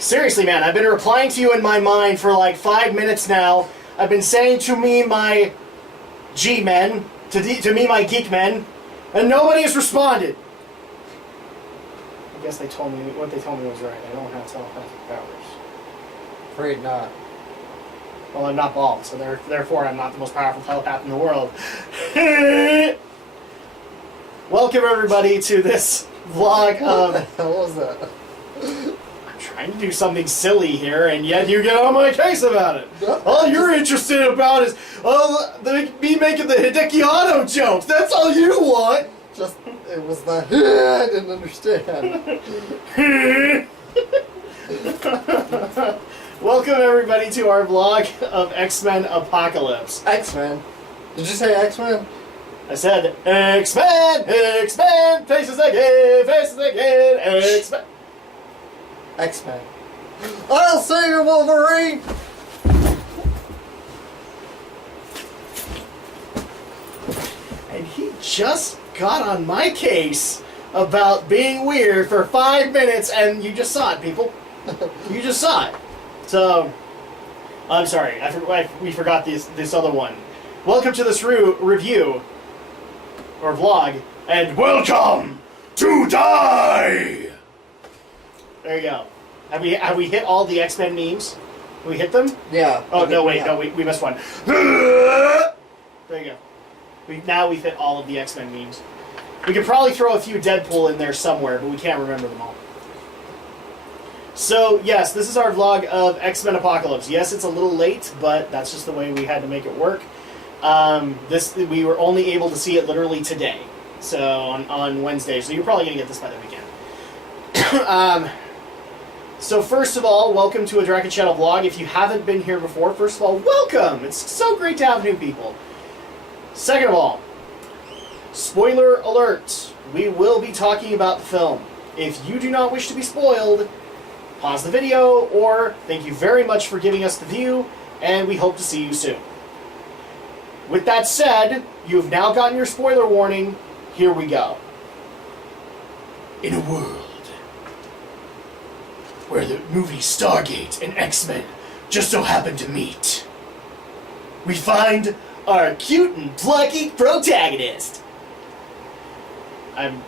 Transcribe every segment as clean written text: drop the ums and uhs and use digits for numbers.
Seriously, man, I've been replying to you in my mind for like 5 minutes now. I've been saying to me, my G-men, to me, my geek men, and nobody has responded. I guess they told me, what they told me was right. I don't have telepathic powers. Afraid not. Well, I'm not bald, so therefore I'm not the most powerful telepath in the world. Welcome, everybody, to this vlog of... What the hell was that? I'm trying to do something silly here, and yet you get on my case about it. All you're interested about is me making the Hideki Anno jokes. That's all you want. Just, it was the... I didn't understand. Welcome, everybody, to our vlog of X-Men Apocalypse. X-Men? Did you say X-Men? I said, X-Men, X-Men, faces again, X-Men. X-Men. I'll save you, Wolverine! And he just got on my case about being weird for 5 minutes, and you just saw it, people. You just saw it. So, I'm sorry, we forgot this other one. Welcome to this review, or vlog, and welcome to die! There you go. Have we hit all the X-Men memes? Have we hit them? Yeah. Oh, no, wait, no, we missed one. There you go. Now we've hit all of the X-Men memes. We could probably throw a few Deadpool in there somewhere, but we can't remember them all. So, yes, this is our vlog of X-Men Apocalypse. Yes, it's a little late, but that's just the way we had to make it work. We were only able to see it literally today, so on Wednesday, so you're probably going to get this by the weekend. So first of all, welcome to a Drak Channel vlog. If you haven't been here before, first of all, welcome! It's so great to have new people. Second of all, spoiler alert, we will be talking about the film. If you do not wish to be spoiled, pause the video, or thank you very much for giving us the view, and we hope to see you soon. With that said, you've now gotten your spoiler warning. Here we go. In a world where the movie Stargate and X-Men just so happen to meet, we find our cute and plucky protagonist. Can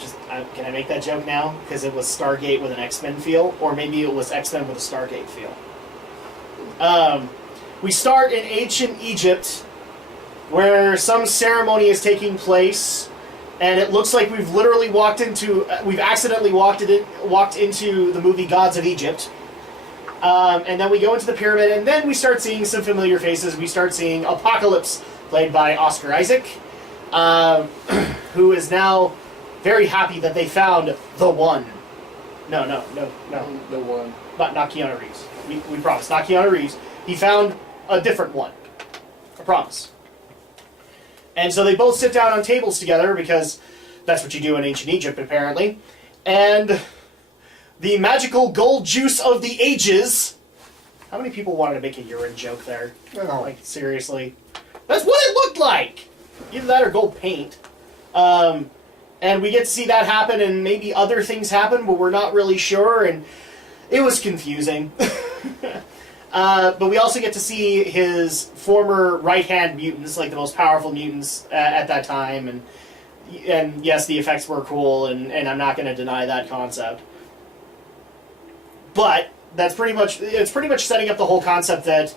I make that joke now? Because it was Stargate with an X-Men feel, or maybe it was X-Men with a Stargate feel. We start in ancient Egypt, where some ceremony is taking place, and it looks like we've literally we've accidentally walked into the movie Gods of Egypt. And then we go into the pyramid, and then we start seeing some familiar faces. We start seeing Apocalypse, played by Oscar Isaac, who is now very happy that they found the one. No. The one. Not Keanu Reeves. We promise, not Keanu Reeves. He found a different one. I promise. And so they both sit down on tables together, because that's what you do in ancient Egypt, apparently. And the magical gold juice of the ages... How many people wanted to make a urine joke there? No. Like, seriously. That's what it looked like! Either that or gold paint. And we get to see that happen, and maybe other things happen, but we're not really sure, and it was confusing. But we also get to see his former right-hand mutants, like the most powerful mutants at that time, and yes, the effects were cool, and I'm not going to deny that concept. But it's pretty much setting up the whole concept that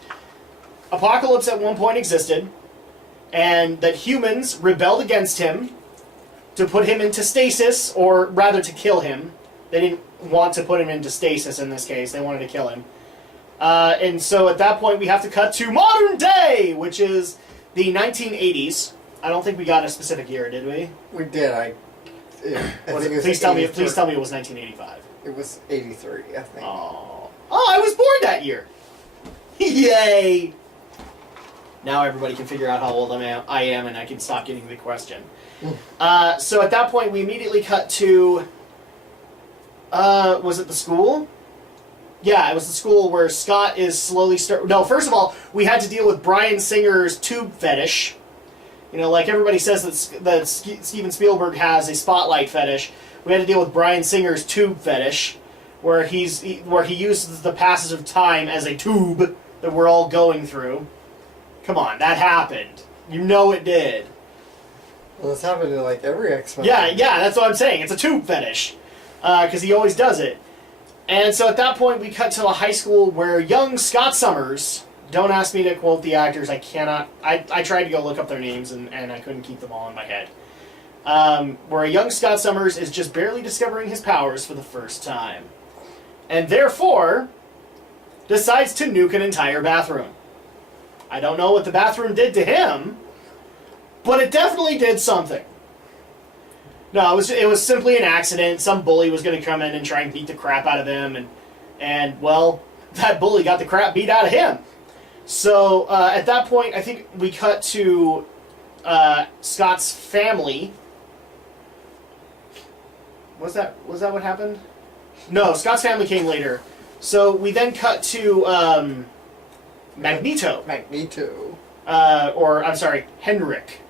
Apocalypse at one point existed, and that humans rebelled against him to put him into stasis, or rather to kill him. They didn't want to put him into stasis in this case, they wanted to kill him. And so at that point we have to cut to modern day, which is the 1980s. I don't think we got a specific year, did we? We did. Please tell me it was 1985. It was 83, I think. Oh, I was born that year. Yay! Now everybody can figure out how old I am, and I can stop getting the question. So at that point we immediately cut to... was it the school? Yeah, it was the school where Scott is slowly No, first of all, we had to deal with Bryan Singer's tube fetish. You know, like everybody says that Steven Spielberg has a spotlight fetish. We had to deal with Bryan Singer's tube fetish, where he uses the passage of time as a tube that we're all going through. Come on, that happened. You know it did. Well, this happened in like every X-Men. Yeah, that's what I'm saying. It's a tube fetish. Because he always does it. And so at that point, we cut to a high school where young Scott Summers, don't ask me to quote the actors, I cannot, I tried to go look up their names and I couldn't keep them all in my head. Where a young Scott Summers is just barely discovering his powers for the first time. And therefore, decides to nuke an entire bathroom. I don't know what the bathroom did to him, but it definitely did something. No, it was simply an accident. Some bully was going to come in and try and beat the crap out of him, and well, that bully got the crap beat out of him. So at that point, I think we cut to Scott's family. Was that what happened? No, Scott's family came later. So we then cut to Magneto. Or I'm sorry, Henrik.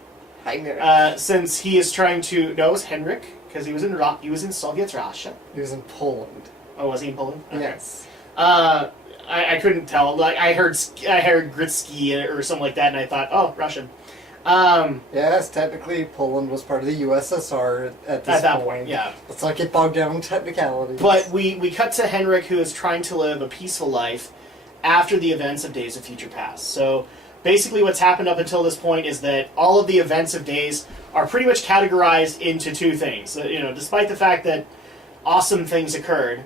Since he is trying to... No, it was Henrik, because he was in Soviet Russia. He was in Poland. Oh, was he in Poland? Okay. Yes. I couldn't tell. Like I heard Gritsky or something like that, and I thought, oh, Russian. Yes, technically Poland was part of the USSR at that point. Yeah. Let's not get bogged down in technicalities. But we cut to Henrik, who is trying to live a peaceful life after the events of Days of Future Past. So basically what's happened up until this point is that all of the events of Days are pretty much categorized into two things. Despite the fact that awesome things occurred,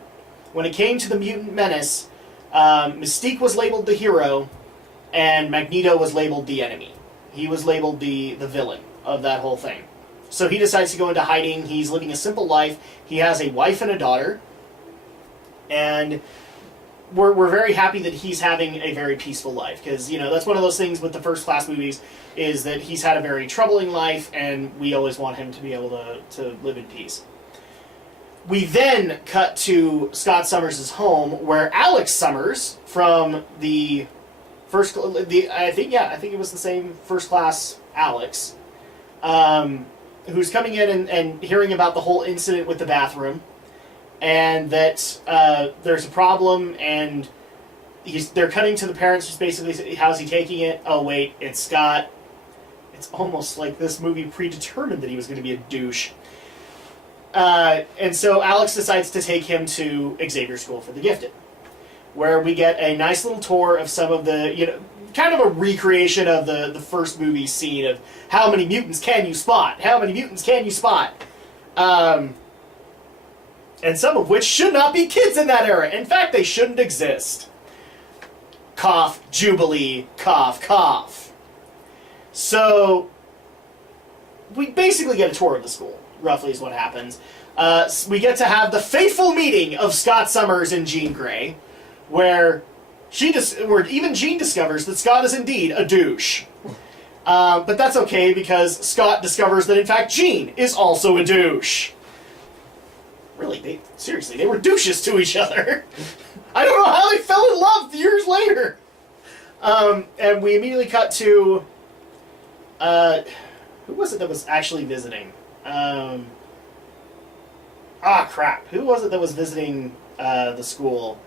when it came to the Mutant Menace, Mystique was labeled the hero, and Magneto was labeled the enemy. He was labeled the villain of that whole thing. So he decides to go into hiding. He's living a simple life. He has a wife and a daughter, and we're very happy that he's having a very peaceful life, because that's one of those things with the First Class movies, is that he's had a very troubling life, and we always want him to be able to live in peace. We then cut to Scott Summers' home, where Alex Summers from the I think it was the same First Class Alex, who's coming in and hearing about the whole incident with the bathroom, and that there's a problem, and they're cutting to the parents, just basically, how's he taking it? Oh wait, it's Scott. It's almost like this movie predetermined that he was going to be a douche. And so Alex decides to take him to Xavier School for the Gifted, where we get a nice little tour of some of the, kind of a recreation of the first movie scene of how many mutants can you spot? How many mutants can you spot? And some of which should not be kids in that era. In fact, they shouldn't exist. Cough, Jubilee, cough, cough. So, we basically get a tour of the school, roughly is what happens. We get to have the fateful meeting of Scott Summers and Jean Grey, where even Jean discovers that Scott is indeed a douche. But that's okay, because Scott discovers that, in fact, Jean is also a douche. Really, they were douches to each other. I don't know how they fell in love years later. And we immediately cut to... who was it that was actually visiting? Crap. Who was it that was visiting the school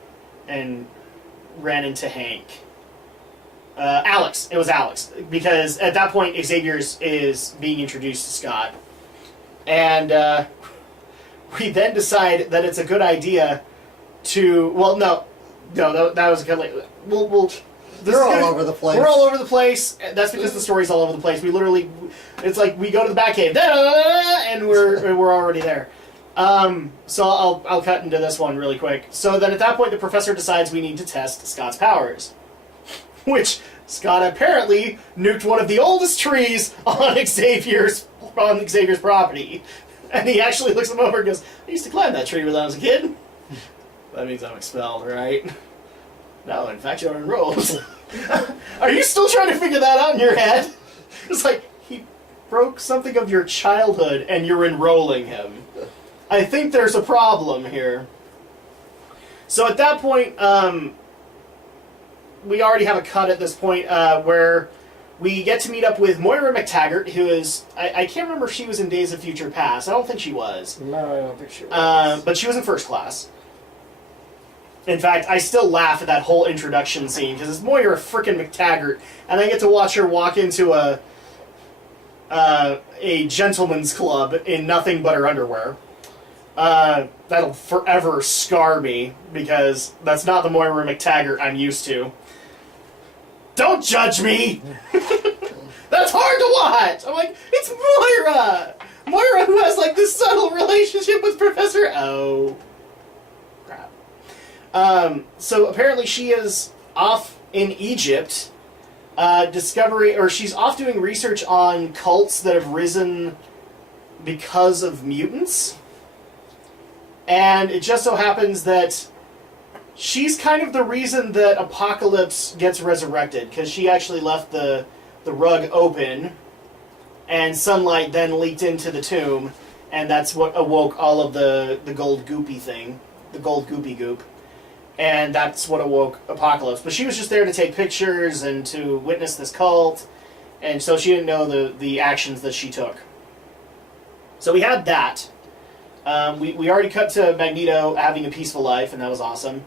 and ran into Hank? Alex. It was Alex. Because at that point, Xavier is being introduced to Scott. And we then decide that it's a good idea to... Well, no, that was kind of like... We're all over the place. We're all over the place. That's because the story's all over the place. We literally... It's like we go to the Batcave, and we're already there. So I'll cut into this one really quick. So then at that point, the professor decides we need to test Scott's powers. Which Scott apparently nuked one of the oldest trees on Xavier's property. And he actually looks him over and goes, I used to climb that tree when I was a kid. That means I'm expelled, right? No, in fact, you're enrolled. Are you still trying to figure that out in your head? It's like, he broke something of your childhood and you're enrolling him. I think there's a problem here. So at that point, we already have a cut at this point where we get to meet up with Moira McTaggart, who is... I can't remember if she was in Days of Future Past. I don't think she was. No, I don't think she was. But she was in First Class. In fact, I still laugh at that whole introduction scene because it's Moira frickin' McTaggart, and I get to watch her walk into a gentleman's club in nothing but her underwear. That'll forever scar me because that's not the Moira McTaggart I'm used to. Don't judge me! That's hard to watch! I'm like, it's Moira! Moira who has like this subtle relationship with Professor O. Crap. So apparently she is off in Egypt she's off doing research on cults that have risen because of mutants. And it just so happens that she's kind of the reason that Apocalypse gets resurrected, because she actually left the rug open, and sunlight then leaked into the tomb, and that's what awoke all of the gold goopy thing, the gold goopy goop. And that's what awoke Apocalypse. But she was just there to take pictures and to witness this cult, and so she didn't know the actions that she took. So we had that. We already cut to Magneto having a peaceful life, and that was awesome.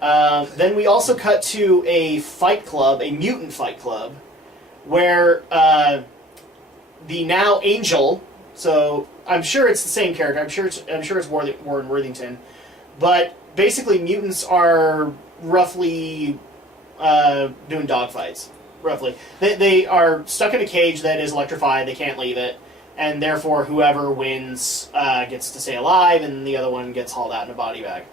Then we also cut to a fight club, a mutant fight club, where the now Angel, so I'm sure it's the same character, I'm sure it's Warren Worthington, but basically mutants are roughly doing dogfights. Roughly. They are stuck in a cage that is electrified, they can't leave it, and therefore whoever wins gets to stay alive, and the other one gets hauled out in a body bag.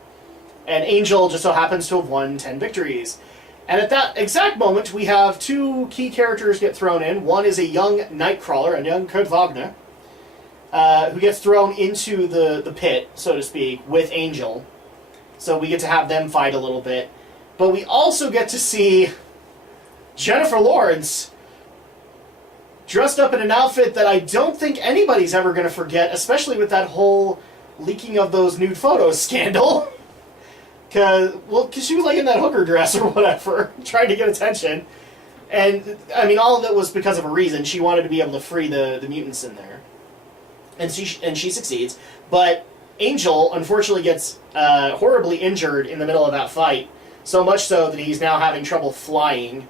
And Angel just so happens to have won 10 victories. And at that exact moment, we have two key characters get thrown in. One is a young Nightcrawler, a young Kurt Wagner, who gets thrown into the pit, so to speak, with Angel. So we get to have them fight a little bit. But we also get to see Jennifer Lawrence dressed up in an outfit that I don't think anybody's ever going to forget, especially with that whole leaking of those nude photos scandal. Because she was like in that hooker dress or whatever, trying to get attention. And, I mean, all of it was because of a reason. She wanted to be able to free the mutants in there. And she succeeds. But Angel, unfortunately, gets horribly injured in the middle of that fight. So much so that he's now having trouble flying.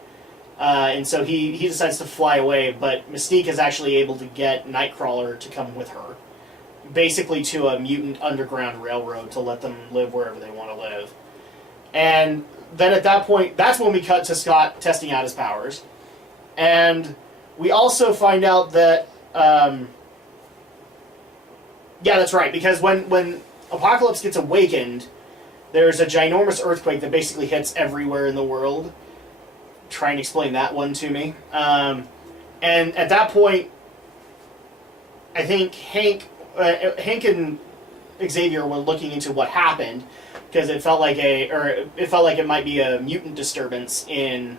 And so he decides to fly away. But Mystique is actually able to get Nightcrawler to come with her. Basically to a mutant underground railroad to let them live wherever they want to live. And then at that point, that's when we cut to Scott testing out his powers. And we also find out that... yeah, that's right, because when Apocalypse gets awakened, there's a ginormous earthquake that basically hits everywhere in the world. Try and explain that one to me. And at that point, I think Hank and Xavier were looking into what happened because it felt like it might be a mutant disturbance in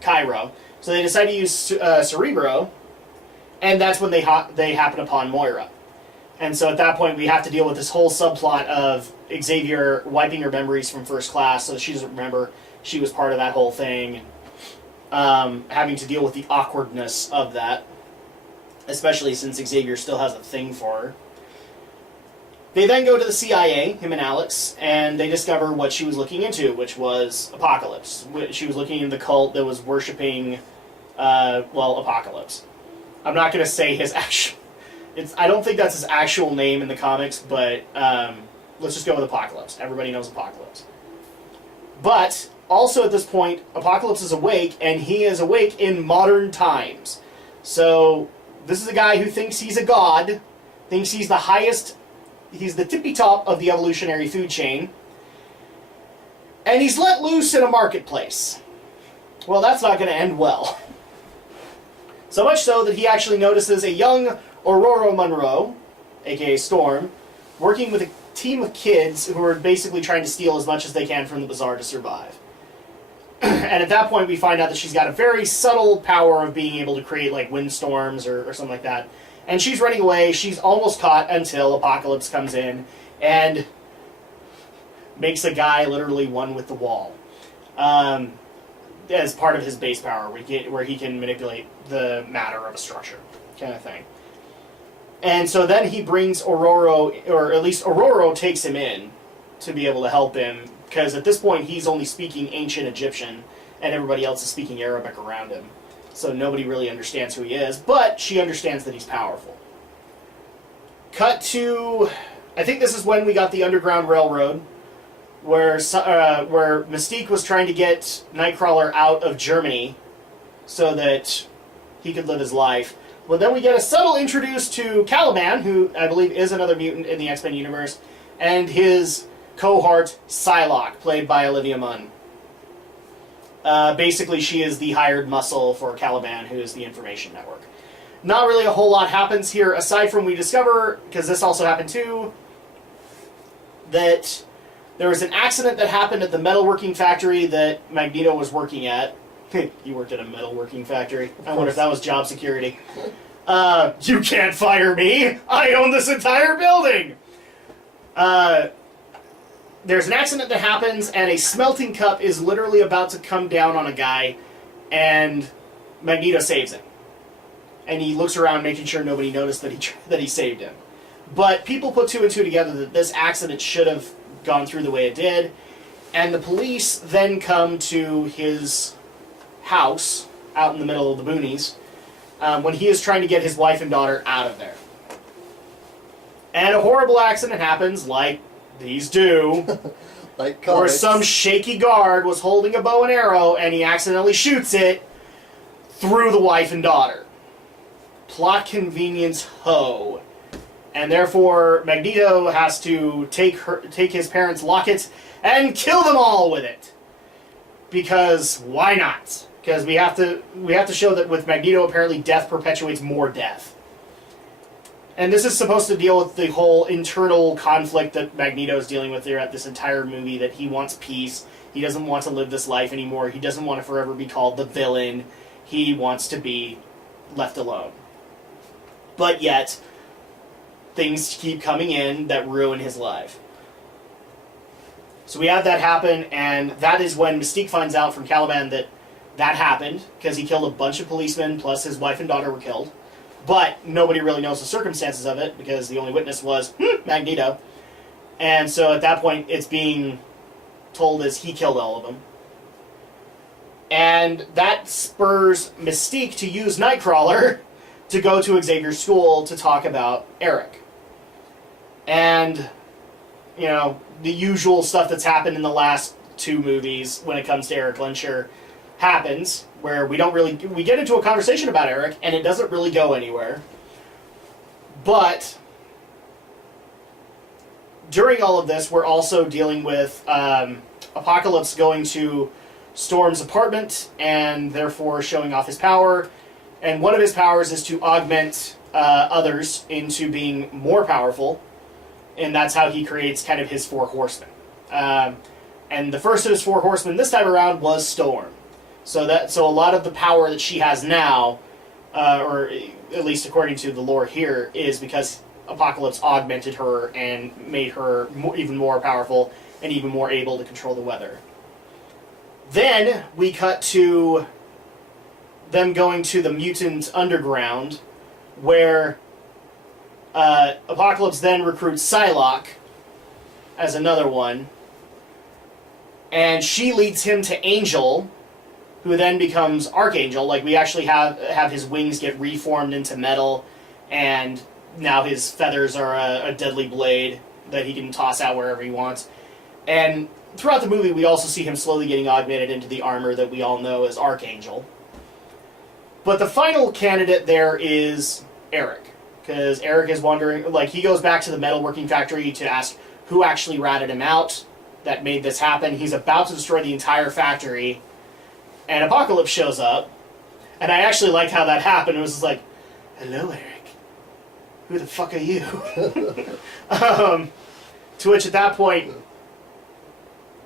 Cairo. So they decided to use Cerebro, and that's when they happen upon Moira. And so at that point, we have to deal with this whole subplot of Xavier wiping her memories from First Class so that she doesn't remember she was part of that whole thing. Having to deal with the awkwardness of that, especially since Xavier still has a thing for her. They then go to the CIA, him and Alex, and they discover what she was looking into, which was Apocalypse. She was looking into the cult that was worshipping, Apocalypse. I'm not going to say his actual... I don't think that's his actual name in the comics, but let's just go with Apocalypse. Everybody knows Apocalypse. But, also at this point, Apocalypse is awake, and he is awake in modern times. So, this is a guy who thinks he's a god, thinks he's the highest... He's the tippy-top of the evolutionary food chain. And he's let loose in a marketplace. Well, that's not going to end well. So much so that he actually notices a young Aurora Monroe, a.k.a. Storm, working with a team of kids who are basically trying to steal as much as they can from the bazaar to survive. And at that point, we find out that she's got a very subtle power of being able to create, like, windstorms or something like that. And she's running away. She's almost caught until Apocalypse comes in and makes a guy literally one with the wall. As part of his base power, where he can manipulate the matter of a structure, kind of thing. And so then he brings Aurora, or at least Aurora takes him in to be able to help him because at this point he's only speaking ancient Egyptian, and everybody else is speaking Arabic around him. So nobody really understands who he is, but she understands that he's powerful. Cut to, I think this is when we got the Underground Railroad, where Mystique was trying to get Nightcrawler out of Germany so that he could live his life. But then we get a subtle introduce to Caliban, who I believe is another mutant in the X-Men universe, and his cohort Psylocke, played by Olivia Munn. Basically, she is the hired muscle for Caliban, who is the information network. Not really a whole lot happens here, aside from we discover, because this also happened too, that there was an accident that happened at the metalworking factory that Magneto was working at. He worked at a metalworking factory. I wonder if that was job security. You can't fire me! I own this entire building! There's an accident that happens, and a smelting cup is literally about to come down on a guy, and Magneto saves him. And he looks around, making sure nobody noticed that he saved him. But people put two and two together that this accident should have gone through the way it did, and the police then come to his house out in the middle of the boonies when he is trying to get his wife and daughter out of there. And a horrible accident happens, like these do, like where some shaky guard was holding a bow and arrow and he accidentally shoots it through the wife and daughter. Plot convenience ho. And therefore Magneto has to take his parents' locket and kill them all with it. Because why not? Because we have to show that with Magneto apparently death perpetuates more death. And this is supposed to deal with the whole internal conflict that Magneto is dealing with throughout this entire movie, that he wants peace, he doesn't want to live this life anymore, he doesn't want to forever be called the villain, he wants to be left alone. But yet, things keep coming in that ruin his life. So we have that happen, and that is when Mystique finds out from Caliban that happened, because he killed a bunch of policemen, plus his wife and daughter were killed. But nobody really knows the circumstances of it, because the only witness was Magneto. And so at that point, it's being told as he killed all of them. And that spurs Mystique to use Nightcrawler to go to Xavier's school to talk about Eric. And, you know, the usual stuff that's happened in the last two movies when it comes to Eric Lensher happens, where we get into a conversation about Eric, and it doesn't really go anywhere. But during all of this, we're also dealing with Apocalypse going to Storm's apartment, and therefore showing off his power. And one of his powers is to augment others into being more powerful, and that's how he creates kind of his four horsemen. And the first of his four horsemen this time around was Storm. So a lot of the power that she has now, or at least according to the lore here, is because Apocalypse augmented her and made her even more powerful and even more able to control the weather. Then we cut to them going to the mutant underground, where Apocalypse then recruits Psylocke as another one, and she leads him to Angel, who then becomes Archangel. Like, we actually have his wings get reformed into metal, and now his feathers are a deadly blade that he can toss out wherever he wants. And throughout the movie, we also see him slowly getting augmented into the armor that we all know as Archangel. But the final candidate there is Eric, because Eric is wondering, like, he goes back to the metalworking factory to ask who actually ratted him out that made this happen. He's about to destroy the entire factory, and Apocalypse shows up, and I actually liked how that happened. It was just like, hello, Eric. Who the fuck are you? To which, at that point,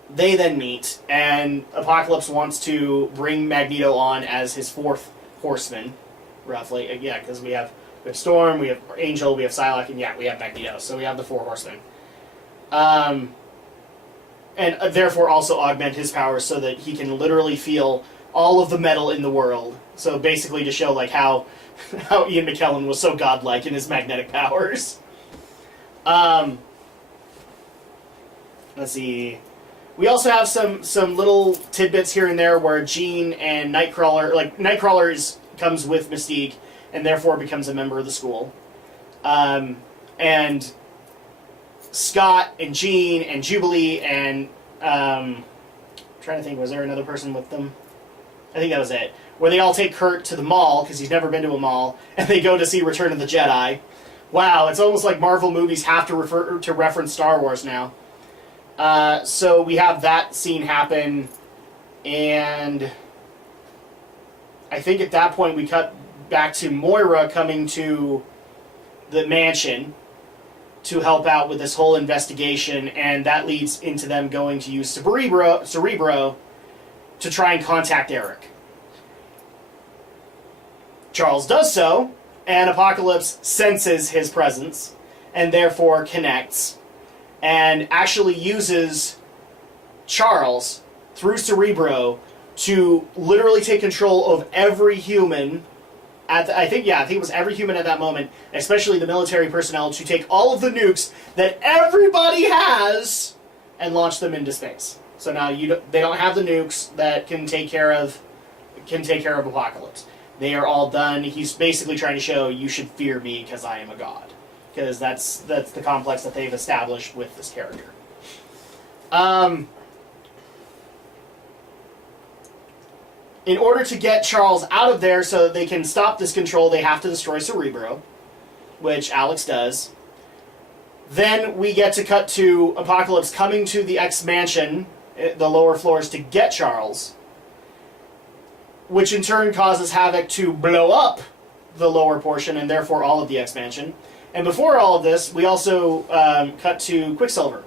they then meet, and Apocalypse wants to bring Magneto on as his fourth horseman, roughly. Yeah, because we have Storm, we have Angel, we have Psylocke, and yeah, we have Magneto. So we have the four horsemen. And therefore also augment his powers so that he can literally feel all of the metal in the world. So basically to show like how Ian McKellen was so godlike in his magnetic powers. Let's see. We also have some little tidbits here and there where Jean and Nightcrawler, like Nightcrawler comes with Mystique and therefore becomes a member of the school, and Scott and Jean and Jubilee and I'm trying to think, was there another person with them? I think that was it. Where they all take Kurt to the mall because he's never been to a mall, and they go to see Return of the Jedi. Wow, it's almost like Marvel movies have to reference Star Wars now. So we have that scene happen, and I think at that point we cut back to Moira coming to the mansion to help out with this whole investigation, and that leads into them going to use Cerebro to try and contact Eric. Charles does so, and Apocalypse senses his presence, and therefore connects, and actually uses Charles, through Cerebro, to literally take control of every human, I think it was every human at that moment, especially the military personnel, to take all of the nukes that everybody has, and launch them into space. So now they don't have the nukes that can take care of Apocalypse. They are all done. He's basically trying to show, you should fear me because I am a god. Because that's the complex that they've established with this character. In order to get Charles out of there so that they can stop this control, they have to destroy Cerebro, which Alex does. Then we get to cut to Apocalypse coming to the X-Mansion, the lower floors, to get Charles, which in turn causes Havoc to blow up the lower portion and therefore all of the X-Mansion. And before all of this, we also cut to Quicksilver.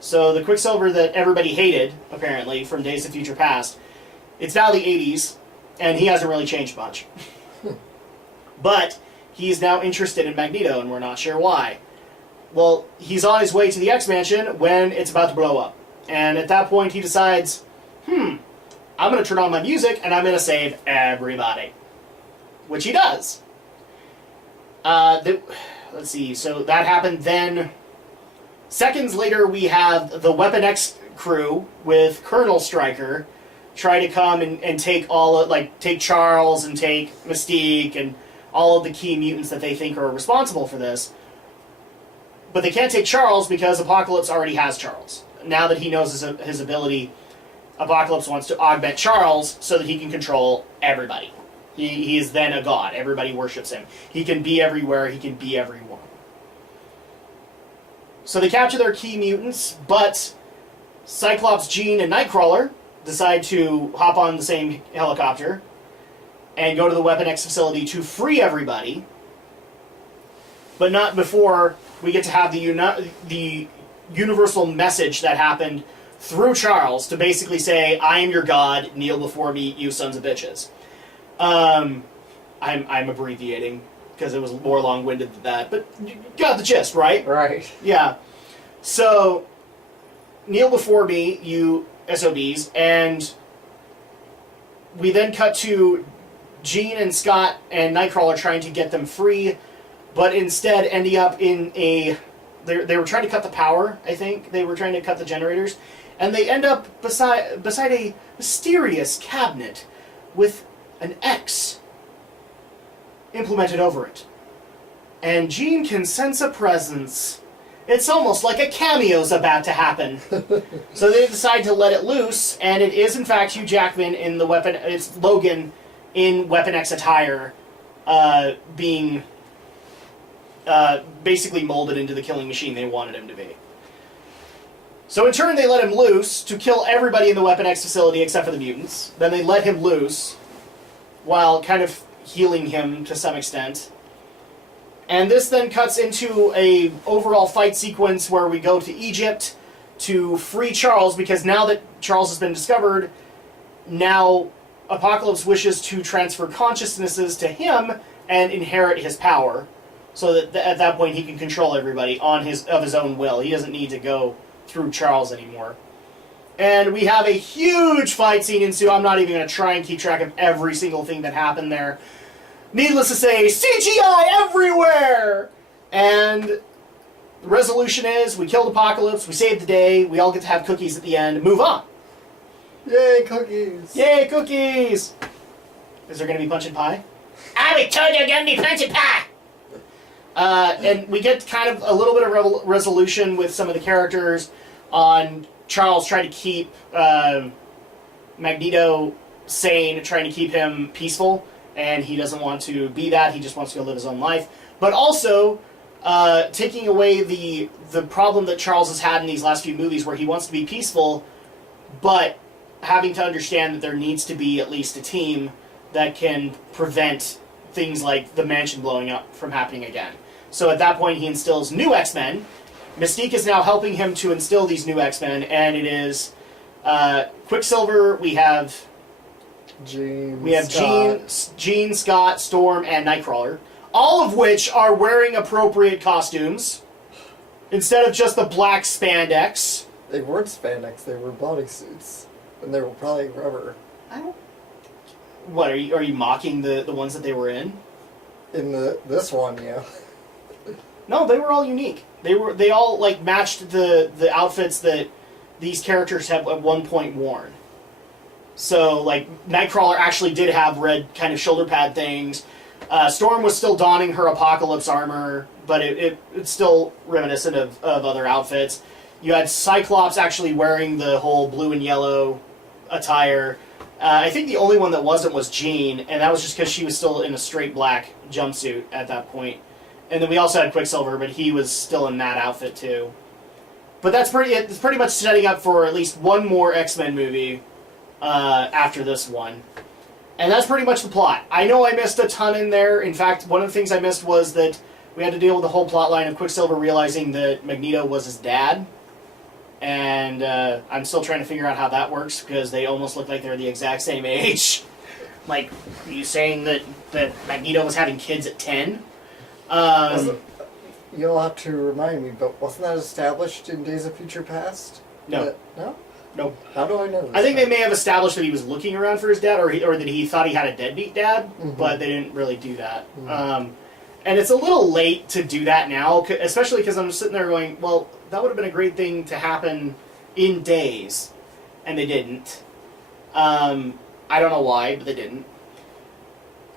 So the Quicksilver that everybody hated, apparently, from Days of Future Past, it's now the 80s, and he hasn't really changed much. But he's now interested in Magneto, and we're not sure why. Well, he's on his way to the X-Mansion when it's about to blow up. And at that point, he decides, I'm going to turn on my music, and I'm going to save everybody. Which he does. Let's see, so that happened then. Seconds later, we have the Weapon X crew with Colonel Stryker try to come and take take Charles and take Mystique and all of the key mutants that they think are responsible for this. But they can't take Charles because Apocalypse already has Charles. Now that he knows his ability, Apocalypse wants to augment Charles so that he can control everybody. He is then a god. Everybody worships him. He can be everywhere. He can be everyone. So they capture their key mutants, but Cyclops, Jean, and Nightcrawler decide to hop on the same helicopter and go to the Weapon X facility to free everybody, but not before we get to have the universal message that happened through Charles to basically say, I am your god, kneel before me, you sons of bitches. I'm abbreviating because it was more long-winded than that, but you got the gist, right? Right. Yeah. So, kneel before me, you SOBs, and we then cut to Jean and Scott and Nightcrawler trying to get them free, but instead ending up in a... They were trying to cut the power, I think. They were trying to cut the generators. And they end up beside a mysterious cabinet with an X implemented over it. And Jean can sense a presence. It's almost like a cameo's about to happen. So they decide to let it loose, and it is in fact Hugh Jackman in the weapon. It's Logan in Weapon X attire, being basically molded into the killing machine they wanted him to be. So in turn, they let him loose to kill everybody in the Weapon X facility except for the mutants. Then they let him loose, while kind of healing him to some extent. And this then cuts into a overall fight sequence where we go to Egypt to free Charles, because now that Charles has been discovered, now Apocalypse wishes to transfer consciousnesses to him and inherit his power, so that at that point he can control everybody of his own will. He doesn't need to go through Charles anymore. And we have a huge fight scene ensue. I'm not even going to try and keep track of every single thing that happened there. Needless to say, CGI everywhere! And the resolution is we killed Apocalypse, we saved the day, we all get to have cookies at the end, and move on. Yay, cookies! Yay, cookies! Is there going to be punch and pie? I was told there going to be punch and pie! And we get kind of a little bit of resolution with some of the characters on Charles trying to keep Magneto sane, trying to keep him peaceful, and he doesn't want to be that, he just wants to go live his own life. But also, taking away the problem that Charles has had in these last few movies where he wants to be peaceful, but having to understand that there needs to be at least a team that can prevent things like the mansion blowing up from happening again. So at that point, he instills new X-Men. Mystique is now helping him to instill these new X-Men, and it is Quicksilver, we have Jean, Scott, Storm, and Nightcrawler, all of which are wearing appropriate costumes instead of just the black spandex. They weren't spandex, they were bodysuits. And they were probably rubber. What, are you mocking the ones that they were in? In this one, yeah. No, they were all unique. They all like matched the outfits that these characters have at one point worn. So like Nightcrawler actually did have red kind of shoulder pad things. Storm was still donning her Apocalypse armor, but it's still reminiscent of other outfits. You had Cyclops actually wearing the whole blue and yellow attire. I think the only one that wasn't was Jean, and that was just because she was still in a straight black jumpsuit at that point. And then we also had Quicksilver, but he was still in that outfit too. But it's pretty much setting up for at least one more X-Men movie after this one. And that's pretty much the plot. I know I missed a ton in there. In fact, one of the things I missed was that we had to deal with the whole plot line of Quicksilver realizing that Magneto was his dad. And I'm still trying to figure out how that works, because they almost look like they're the exact same age. Like, are you saying that Magneto was having kids at 10? You'll have to remind me, but wasn't that established in Days of Future Past? No. No? Nope. How do I know this? I think they may have established that he was looking around for his dad, or that he thought he had a deadbeat dad, but they didn't really do that. And it's a little late to do that now, especially because I'm just sitting there going, well, that would have been a great thing to happen in Days, and they didn't. I don't know why, but they didn't.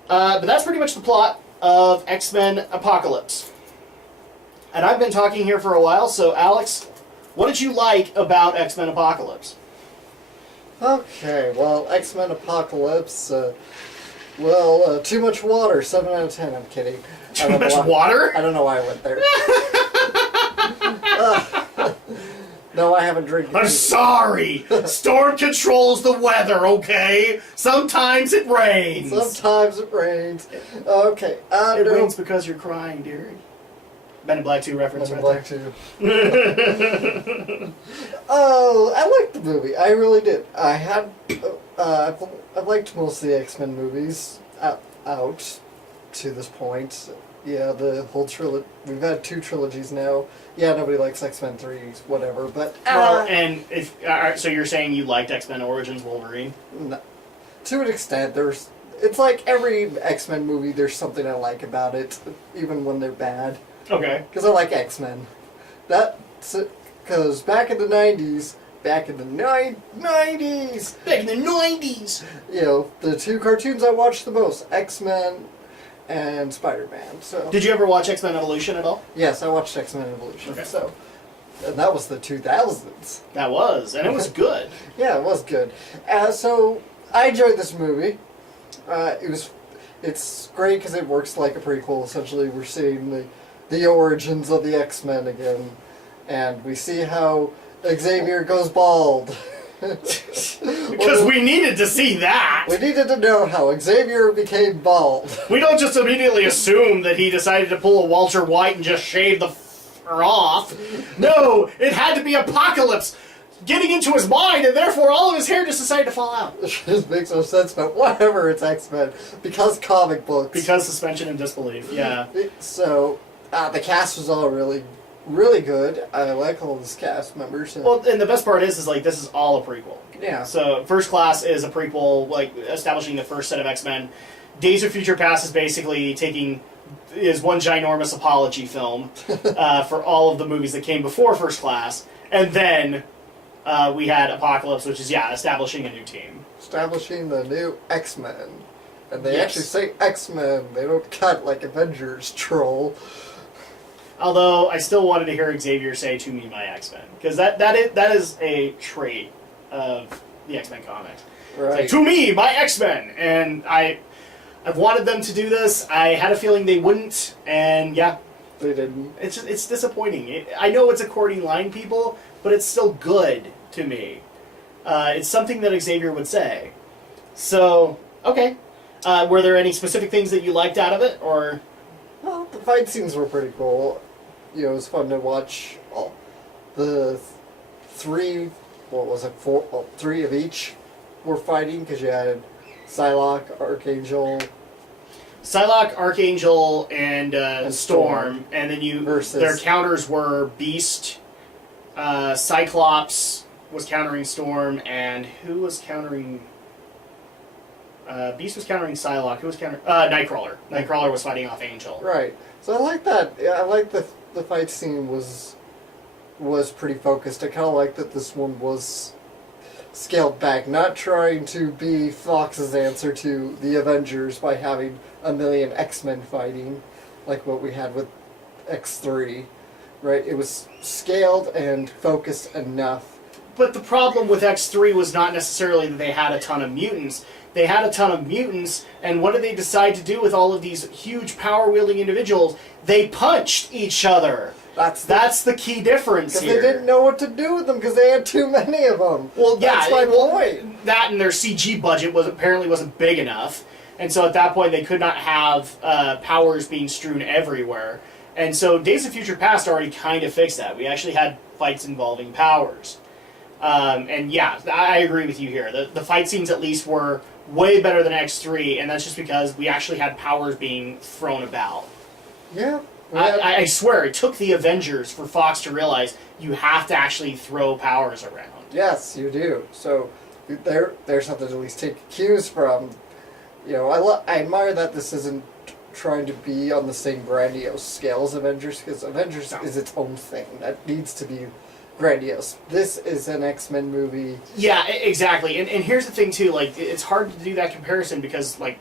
But that's pretty much the plot of X-Men Apocalypse. And I've been talking here for a while, so Alex, what did you like about X-Men Apocalypse? Okay, well, X-Men Apocalypse, too much water, 7 out of 10, I'm kidding. Too much water? I don't know why I went there. No, I haven't drinking. I'm sorry! Storm controls the weather, okay? Sometimes it rains! Sometimes it rains. Okay. It rains because you're crying, dear. Men in Black 2 reference Men in right Black there. 2. Oh, I liked the movie. I really did. I've liked most of the X-Men movies out to this point. Yeah, the whole trilogy. We've had 2 trilogies now. Yeah, nobody likes X-Men 3, whatever, but... Well, and so you're saying you liked X-Men Origins Wolverine? No. To an extent, it's like every X-Men movie, there's something I like about it, even when they're bad. Okay. Because I like X-Men. Because back in the 90s, you know, the 2 cartoons I watched the most, X-Men and Spider-Man. So. Did you ever watch X-Men Evolution at all? Yes, I watched X-Men Evolution. Okay. So, and that was the 2000s. That was, and it was good. Yeah, it was good. So I enjoyed this movie. It's great because it works like a prequel. Essentially, we're seeing the origins of the X-Men again, and we see how Xavier goes bald. Because we needed to see that. We needed to know how Xavier became bald. We don't just immediately assume that he decided to pull a Walter White and just shave the off. No, it had to be Apocalypse getting into his mind, and therefore all of his hair just decided to fall out. This makes no sense, but whatever, it's X-Men. Because comic books. Because suspension and disbelief, yeah. So, the cast was all really good. I like all these cast members. Well, and the best part is like, this is all a prequel. Yeah. So, First Class is a prequel, like, establishing the first set of X-Men. Days of Future Past is basically taking is one ginormous apology film for all of the movies that came before First Class, and then we had Apocalypse, which is establishing a new team, establishing the new X-Men, and they Yes. actually say X-Men. They don't cut like Avengers troll. Although I still wanted to hear Xavier say "To me, my X-Men," because that is a trait of the X-Men comics. Right. It's like, to me, my X-Men, and I've wanted them to do this. I had a feeling they wouldn't, and yeah, They didn't. it's disappointing. I know it's a courting line, people, but it's still good to me. It's something that Xavier would say. So, okay. Were there any specific things that you liked out of it, or? Well, the fight scenes were pretty cool. You know, it was fun to watch all the three. What was it? Four? Well, three of each were fighting because you had Psylocke, Archangel. Psylocke, Archangel, and Storm, and then Versus- their counters were Beast, Cyclops was countering Storm, and who was countering? Beast was countering Psylocke. Who was countering? Nightcrawler. Nightcrawler was fighting off Angel. Right. So I like that. Yeah, I like the fight scene was pretty focused. I kind of like that this one was scaled back, not trying to be Fox's answer to the Avengers by having a million X-Men fighting, like what we had with X3. Right. It was scaled and focused enough. But the problem with X3 was not necessarily that they had a ton of mutants. They had a ton of mutants, and what did they decide to do with all of these huge power-wielding individuals? They punched each other. That's the key difference Because here. they didn't know what to do with them because they had too many of them. Well, yeah, that's my point. That and their CG budget apparently wasn't big enough, and so at that point they could not have powers being strewn everywhere. And so Days of Future Past already kind of fixed that. We actually had fights involving powers. And yeah, I agree with you here. The fight scenes at least were way better than X3, and that's just because we actually had powers being thrown about. Yeah. I swear, it took the Avengers for Fox to realize you have to actually throw powers around. Yes, you do. So there's something to at least take cues from. You know, I admire that this isn't trying to be on the same grandiose scale as Avengers, because Avengers is its own thing that needs to be grandiose. This is an X-Men movie. Yeah, exactly. And here's the thing too, like, it's hard to do that comparison because, like,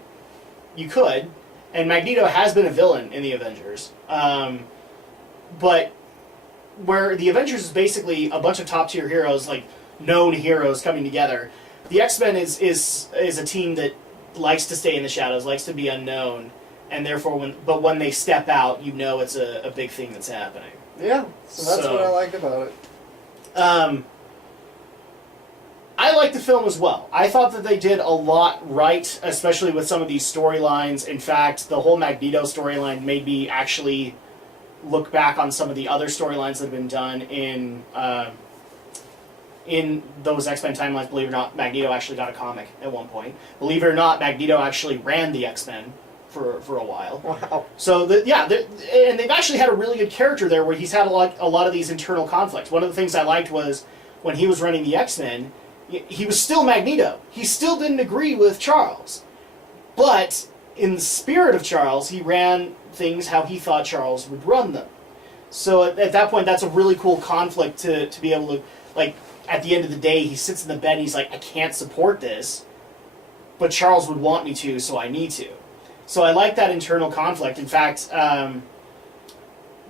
you could, and Magneto has been a villain in the Avengers. But where the Avengers is basically a bunch of top tier heroes, like known heroes coming together, the X-Men is a team that likes to stay in the shadows, likes to be unknown, and therefore when they step out, you know it's a big thing that's happening. Yeah, so that's what I liked about it. I liked the film as well. I thought that they did a lot right, especially with some of these storylines. In fact, the whole Magneto storyline made me actually look back on some of the other storylines that have been done in those X-Men timelines. Believe it or not, Magneto actually got a comic at one point. Believe it or not, Magneto actually ran the X-Men for a while. Wow. So and they've actually had a really good character there, where he's had a lot of these internal conflicts. One of the things I liked was when he was running the X-Men, he was still Magneto. He still didn't agree with Charles, but in the spirit of Charles, he ran things how he thought Charles would run them. So at that point, that's a really cool conflict to be able to, like, at the end of the day, he sits in the bed and he's like, I can't support this, but Charles would want me to, so I need to. So I like that internal conflict. In fact,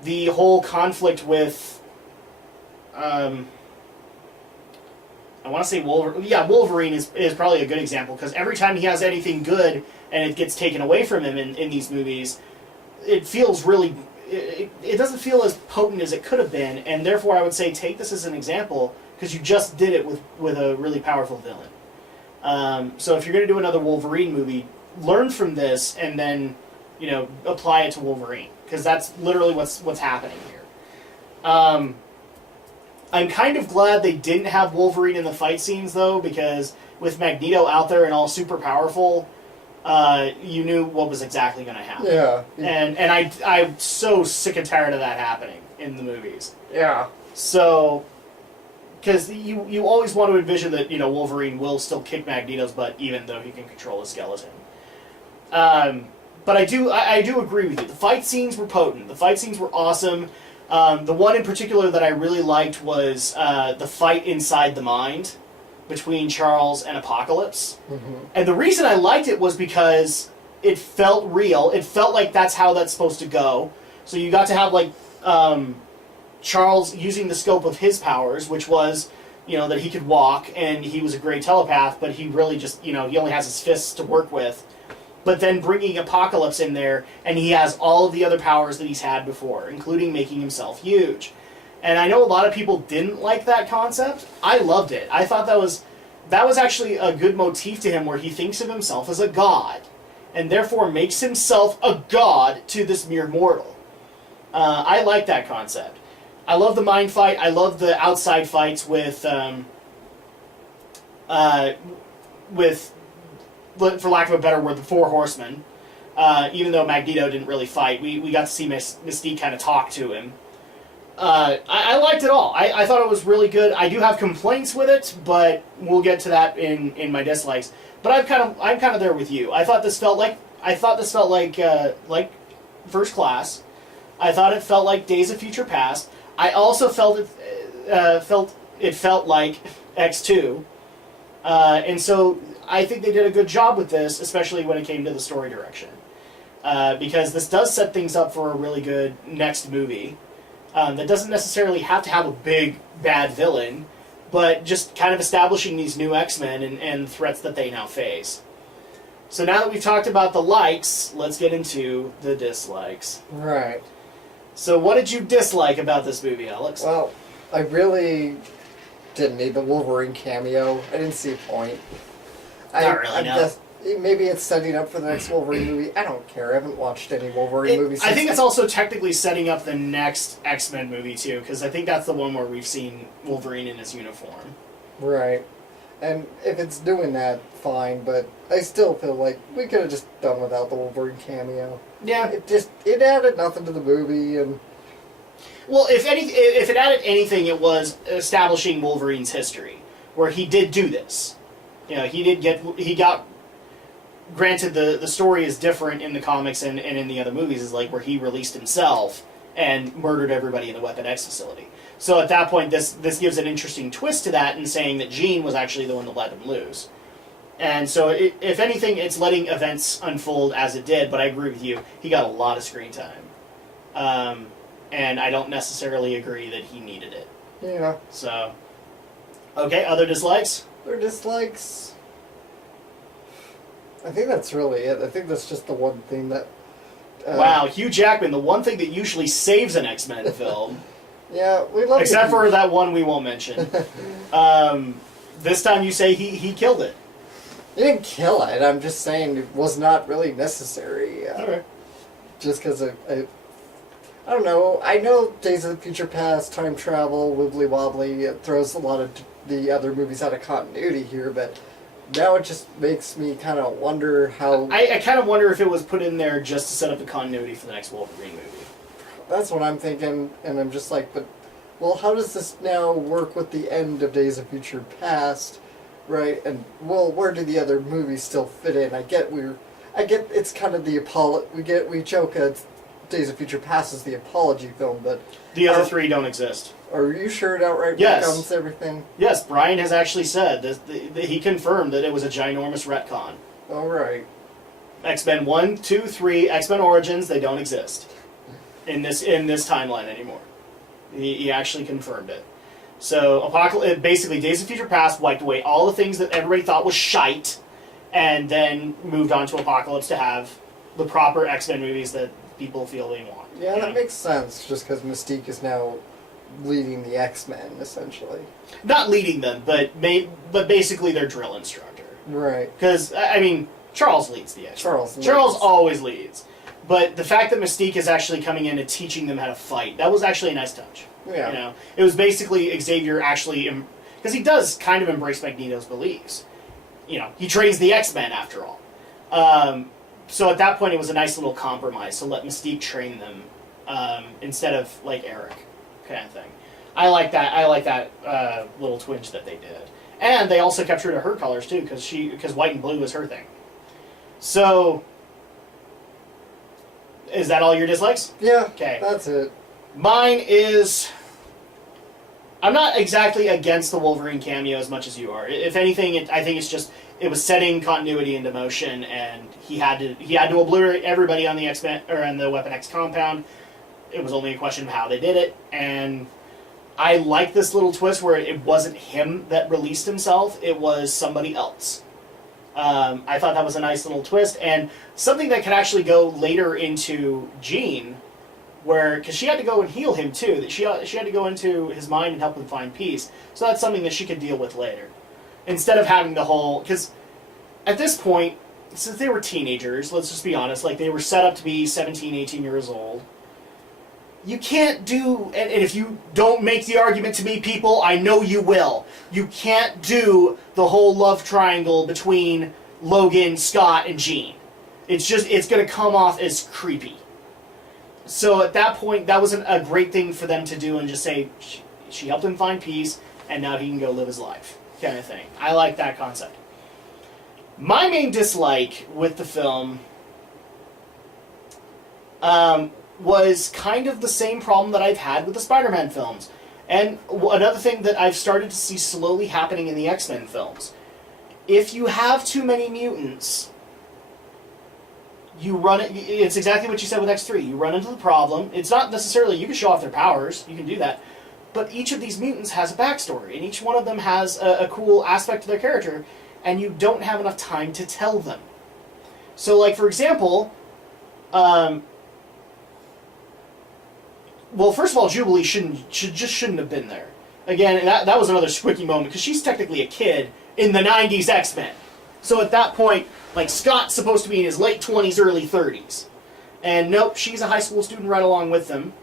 the whole conflict with, I want to say Wolverine. Yeah, Wolverine is probably a good example, because every time he has anything good and it gets taken away from him in these movies, it feels really... It doesn't feel as potent as it could have been, and therefore I would say take this as an example, because you just did it with a really powerful villain. So if you're going to do another Wolverine movie, learn from this and then, apply it to Wolverine, because that's literally what's happening here. I'm kind of glad they didn't have Wolverine in the fight scenes, though, because with Magneto out there and all super powerful, you knew what was exactly going to happen. Yeah. And I'm so sick and tired of that happening in the movies. Yeah. So, because you always want to envision that, Wolverine will still kick Magneto's butt even though he can control a skeleton. but I do agree with you. The fight scenes were potent. The fight scenes were awesome. The one in particular that I really liked was the fight inside the mind between Charles and Apocalypse. Mm-hmm. And the reason I liked it was because it felt real. It felt like that's how that's supposed to go. So you got to have like Charles using the scope of his powers, which was, that he could walk and he was a great telepath, but he really just, he only has his fists to work with. But then bringing Apocalypse in there, and he has all of the other powers that he's had before, including making himself huge. And I know a lot of people didn't like that concept. I loved it. I thought that was actually a good motif to him, where he thinks of himself as a god, and therefore makes himself a god to this mere mortal. I like that concept. I love the mind fight. I love the outside fights with, for lack of a better word, the Four Horsemen. Even though Magneto didn't really fight, we got to see Mystique kind of talk to him. I liked it all. I thought it was really good. I do have complaints with it, but we'll get to that in my dislikes. But I'm kind of there with you. I thought this felt like First Class. I thought it felt like Days of Future Past. I also felt it felt like X2, and so I think they did a good job with this, especially when it came to the story direction, because this does set things up for a really good next movie. That doesn't necessarily have to have a big bad villain, but just kind of establishing these new X-Men and threats that they now face. So now that we've talked about the likes, let's get into the dislikes. Right. So what did you dislike about this movie, Alex? Well, I really didn't need the Wolverine cameo. I didn't see a point. Not really, no. Maybe it's setting up for the next Wolverine movie. I don't care. I haven't watched any Wolverine movies since. I think it's also technically setting up the next X-Men movie, too, because I think that's the one where we've seen Wolverine in his uniform. Right. And if it's doing that, fine, but I still feel like we could have just done without the Wolverine cameo. Yeah. It added nothing to the movie, and... Well, if it added anything, it was establishing Wolverine's history, where he did do this. He got... Granted, the story is different in the comics and in the other movies, is like where he released himself and murdered everybody in the Weapon X facility. So at that point, this gives an interesting twist to that in saying that Jean was actually the one that let him loose. And so, if anything, it's letting events unfold as it did, but I agree with you. He got a lot of screen time. And I don't necessarily agree that he needed it. Yeah. So, okay, other dislikes? Other dislikes... I think that's really it. I think that's just the one thing that... wow, Hugh Jackman, the one thing that usually saves an X-Men film. Yeah, we love Except for that one we won't mention. This time you say he killed it. He didn't kill it. I'm just saying it was not really necessary. Okay. Just because I don't know. I know Days of the Future Past, time travel, wibbly wobbly. It throws a lot of the other movies out of continuity here, but now it just makes me kind of wonder how... I kind of wonder if it was put in there just to set up the continuity for the next Wolverine movie. That's what I'm thinking, and I'm just like, but... Well, how does this now work with the end of Days of Future Past, right? And, well, where do the other movies still fit in? I get it's kind of the we joke at Days of Future Past is the apology film, but... The other three don't exist. Are you sure it outright Yes. recounts everything? Yes, Brian has actually said that he confirmed that it was a ginormous retcon. All right. X-Men 1, 2, 3, X-Men Origins, they don't exist in this timeline anymore. He actually confirmed it. So basically Days of Future Past wiped away all the things that everybody thought was shite, and then moved on to Apocalypse to have the proper X-Men movies that people feel they want. Yeah, that makes sense, just because Mystique is now leading the X-Men, essentially. Not leading them, but basically their drill instructor. Right. Because, I mean, Charles leads the X-Men. Charles always leads. But the fact that Mystique is actually coming in and teaching them how to fight, that was actually a nice touch. Yeah. It was basically Xavier actually... Because he does kind of embrace Magneto's beliefs. He trains the X-Men, after all. So at that point, it was a nice little compromise to let Mystique train them instead of, like, Eric, kind of thing. I like that little twinge that they did. And they also kept true to her colors, too, because white and blue is her thing. So, Is that all your dislikes? Yeah. Okay. That's it. Mine is... I'm not exactly against the Wolverine cameo as much as you are. If anything, I think it's just... It was setting continuity into motion, and he had to obliterate everybody on the X-Men, or on the Weapon X compound. It was only a question of how they did it, and I like this little twist where it wasn't him that released himself, it was somebody else. I thought that was a nice little twist, and something that could actually go later into Jean, where, because she had to go and heal him too, that she had to go into his mind and help him find peace, so that's something that she could deal with later. Instead of having the whole, because at this point, since they were teenagers, let's just be honest, like they were set up to be 17, 18 years old, you can't do, and if you don't make the argument to me, people, I know you will. You can't do the whole love triangle between Logan, Scott, and Jean. It's going to come off as creepy. So at that point, that wasn't a great thing for them to do and just say, she helped him find peace, and now he can go live his life, kind of thing. I like that concept. My main dislike with the film was kind of the same problem that I've had with the Spider-Man films. And another thing that I've started to see slowly happening in the X-Men films. If you have too many mutants, you run it. It's exactly what you said with X3. You run into the problem. It's not necessarily you can show off their powers. You can do that. But each of these mutants has a backstory, and each one of them has a cool aspect to their character, and you don't have enough time to tell them. So, like, for example, well, first of all, Jubilee shouldn't have been there. Again, that was another squicky moment, because she's technically a kid in the 90s X-Men. So at that point, like, Scott's supposed to be in his late 20s, early 30s. And nope, she's a high school student right along with them.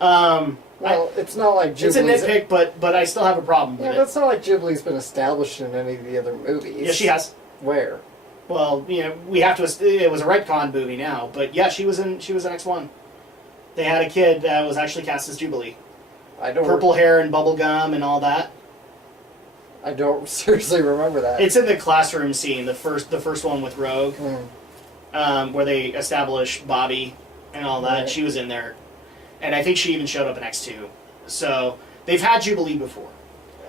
Well, it's not like Jubilee's... It's a nitpick, but I still have a problem with it. Yeah, but it's not like Jubilee's been established in any of the other movies. Yeah, she has. Where? Well, you know, we have to... It was a retcon movie now, but yeah, she was in X1. They had a kid that was actually cast as Jubilee. I don't... Purple hair and bubble gum and all that. I don't seriously remember that. It's in the classroom scene, the first one with Rogue, where they establish Bobby and all that. Right. She was in there, and I think she even showed up in X2. So they've had Jubilee before.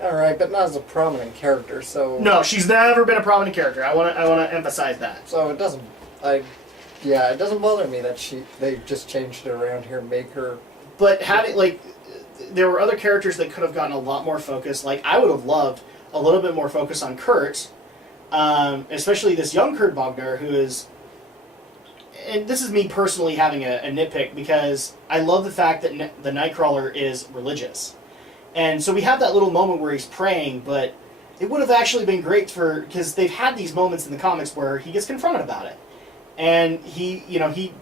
All right, but not as a prominent character. So no, she's never been a prominent character. I want to emphasize that. So it doesn't. Yeah, it doesn't bother me that they just changed it around here, make her. But having there were other characters that could have gotten a lot more focus. Like I would have loved a little bit more focus on Kurt, especially this young Kurt Wagner, who is, and this is me personally having a nitpick, because I love the fact that the Nightcrawler is religious. And so we have that little moment where he's praying, but it would have actually been great because they've had these moments in the comics where he gets confronted about it. And he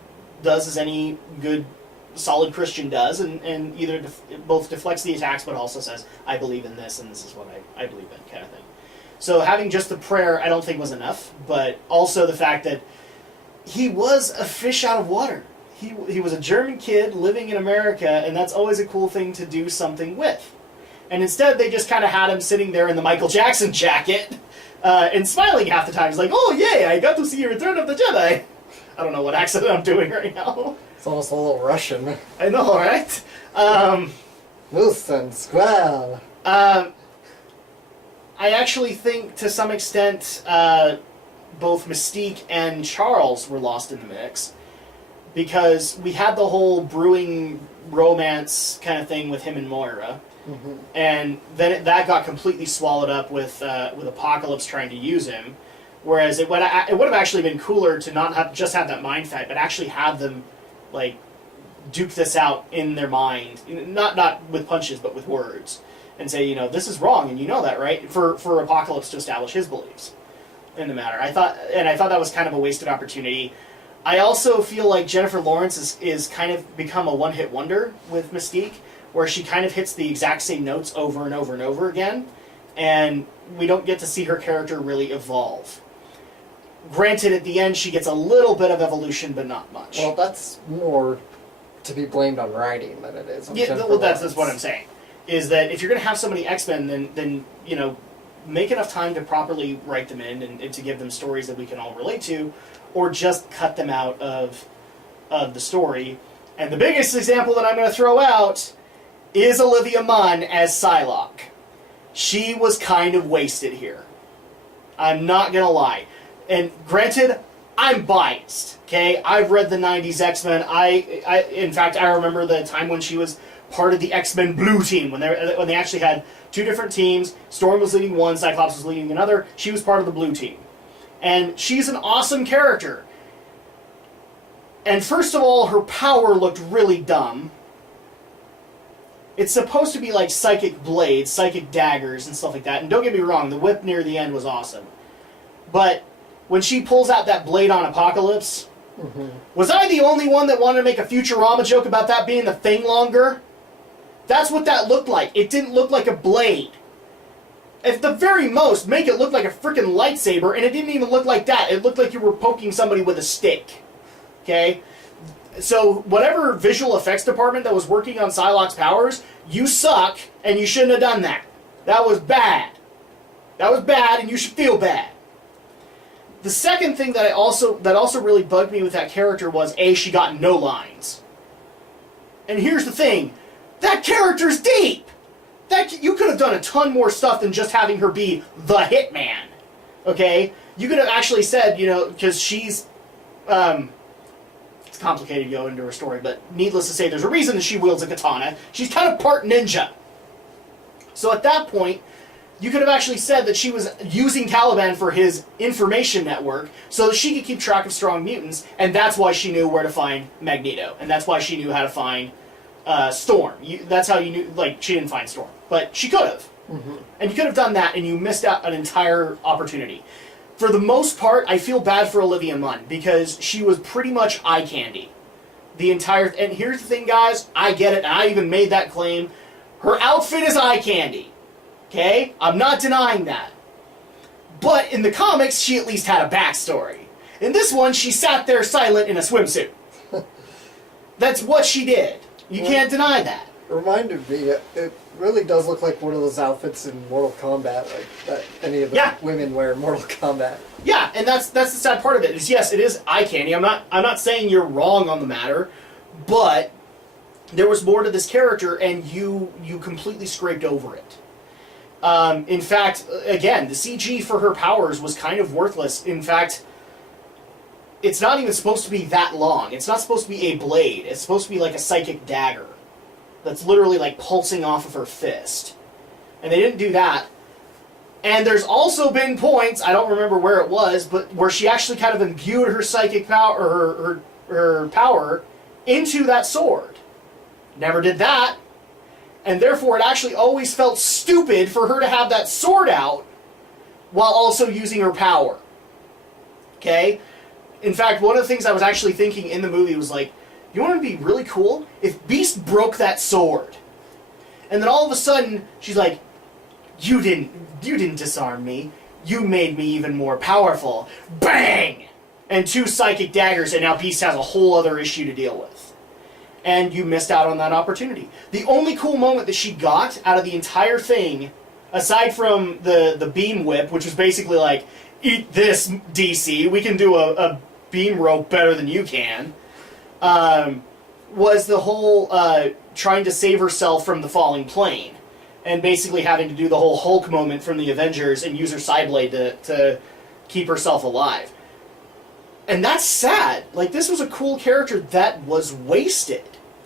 does as any good, solid Christian does, and either both deflects the attacks, but also says, I believe in this, and this is what I believe in, kind of thing. So having just the prayer, I don't think was enough, but also the fact that he was a fish out of water. He was a German kid living in America, and that's always a cool thing to do something with. And instead, they just kind of had him sitting there in the Michael Jackson jacket, and smiling half the time. He's like, oh, yay, I got to see Return of the Jedi. I don't know what accent I'm doing right now. It's almost a little Russian. I know, right? Moose and squall. I actually think, to some extent, both Mystique and Charles were lost in the mix, because we had the whole brewing romance kind of thing with him and Moira, and then that got completely swallowed up with Apocalypse trying to use him. Whereas it would have actually been cooler to not just have that mind fight, but actually have them like duke this out in their mind, not with punches, but with words, and say, this is wrong, and you know that, right? For Apocalypse to establish his beliefs in the matter. I thought that was kind of a wasted opportunity. I also feel like Jennifer Lawrence is kind of become a one-hit wonder with Mystique, where she kind of hits the exact same notes over and over and over again, and we don't get to see her character really evolve. Granted, at the end, she gets a little bit of evolution, but not much. Well, that's more to be blamed on writing than it is on Jennifer well, that's Lawrence. what I'm saying. Is that if you're going to have so many X-Men, then make enough time to properly write them in and to give them stories that we can all relate to, or just cut them out of of the story. And the biggest example that I'm going to throw out is Olivia Munn as Psylocke. She was kind of wasted here. I'm not going to lie. And granted, I'm biased, okay? I've read the 90s X-Men. In fact, I remember the time when she was part of the X-Men Blue Team, when they actually had two different teams. Storm was leading one, Cyclops was leading another. She was part of the Blue Team. And she's an awesome character. And first of all, her power looked really dumb. It's supposed to be like psychic blades, psychic daggers, and stuff like that. And don't get me wrong, the whip near the end was awesome. But when she pulls out that blade on Apocalypse, was I the only one that wanted to make a Futurama joke about that being the thing longer? That's what that looked like. It didn't look like a blade. At the very most, make it look like a freaking lightsaber, and it didn't even look like that. It looked like you were poking somebody with a stick. Okay? So, whatever visual effects department that was working on Psylocke's powers, you suck, and you shouldn't have done that. That was bad. That was bad, and you should feel bad. The second thing that also really bugged me with that character was, A, she got no lines. And here's the thing. That character's deep! You could have done a ton more stuff than just having her be the Hitman. Okay? You could have actually said, because she's... it's complicated to go into her story, but needless to say, there's a reason that she wields a katana. She's kind of part ninja. So at that point, you could have actually said that she was using Caliban for his information network so that she could keep track of strong mutants, and that's why she knew where to find Magneto, and that's why she knew how to find Storm. That's how you knew, she didn't find Storm. But she could have. Mm-hmm. And you could have done that, and you missed out an entire opportunity. For the most part, I feel bad for Olivia Munn, because she was pretty much eye candy. And here's the thing, guys, I get it, and I even made that claim. Her outfit is eye candy. Okay? I'm not denying that. But in the comics, she at least had a backstory. In this one, she sat there silent in a swimsuit. That's what she did. You can't deny that. Reminded me, it really does look like one of those outfits in Mortal Kombat, like that any of the women wear in Mortal Kombat. Yeah, and that's the sad part of it. Is yes, it is eye candy. I'm not saying you're wrong on the matter, but there was more to this character, and you completely scraped over it. In fact, again, the CG for her powers was kind of worthless. In fact, it's not even supposed to be that long. It's not supposed to be a blade. It's supposed to be like a psychic dagger that's literally like pulsing off of her fist. And they didn't do that. And there's also been points, I don't remember where it was, but where she actually kind of imbued her psychic power, or her power, into that sword. Never did that. And therefore, it actually always felt stupid for her to have that sword out while also using her power. Okay? In fact, one of the things I was actually thinking in the movie was like, you want to be really cool? If Beast broke that sword, and then all of a sudden, she's like, you didn't disarm me. You made me even more powerful. Bang! And 2 psychic daggers, and now Beast has a whole other issue to deal with. And you missed out on that opportunity. The only cool moment that she got out of the entire thing, aside from the beam whip, which was basically like, eat this, DC, we can do a beam rope better than you can, was the whole trying to save herself from the falling plane. And basically having to do the whole Hulk moment from the Avengers and use her Psyblade to keep herself alive. And that's sad. Like, this was a cool character that was wasted.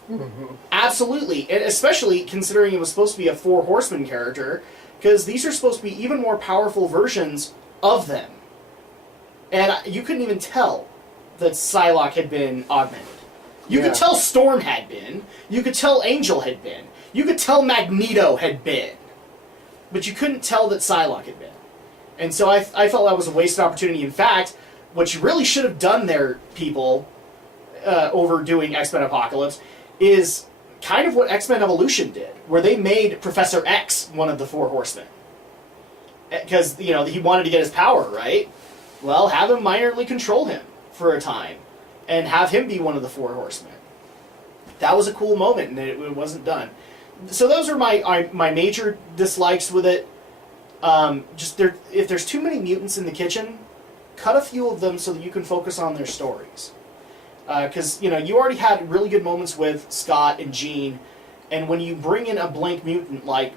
Mm-hmm. Absolutely. And especially considering it was supposed to be a 4 Horsemen character, because these are supposed to be even more powerful versions of them. And you couldn't even tell that Psylocke had been augmented. You could tell Storm had been. You could tell Angel had been. You could tell Magneto had been. But you couldn't tell that Psylocke had been. And so I felt that was a wasted opportunity. In fact, what you really should have done there, people, over doing X-Men Apocalypse, is kind of what X-Men Evolution did, where they made Professor X one of the 4 Horsemen. Because, he wanted to get his power, right? Well, have him minorly control him for a time, and have him be one of the 4 Horsemen. That was a cool moment, and it wasn't done. So those are my major dislikes with it. If there's too many mutants in the kitchen, cut a few of them so that you can focus on their stories. Because, you already had really good moments with Scott and Jean, and when you bring in a blank mutant, like,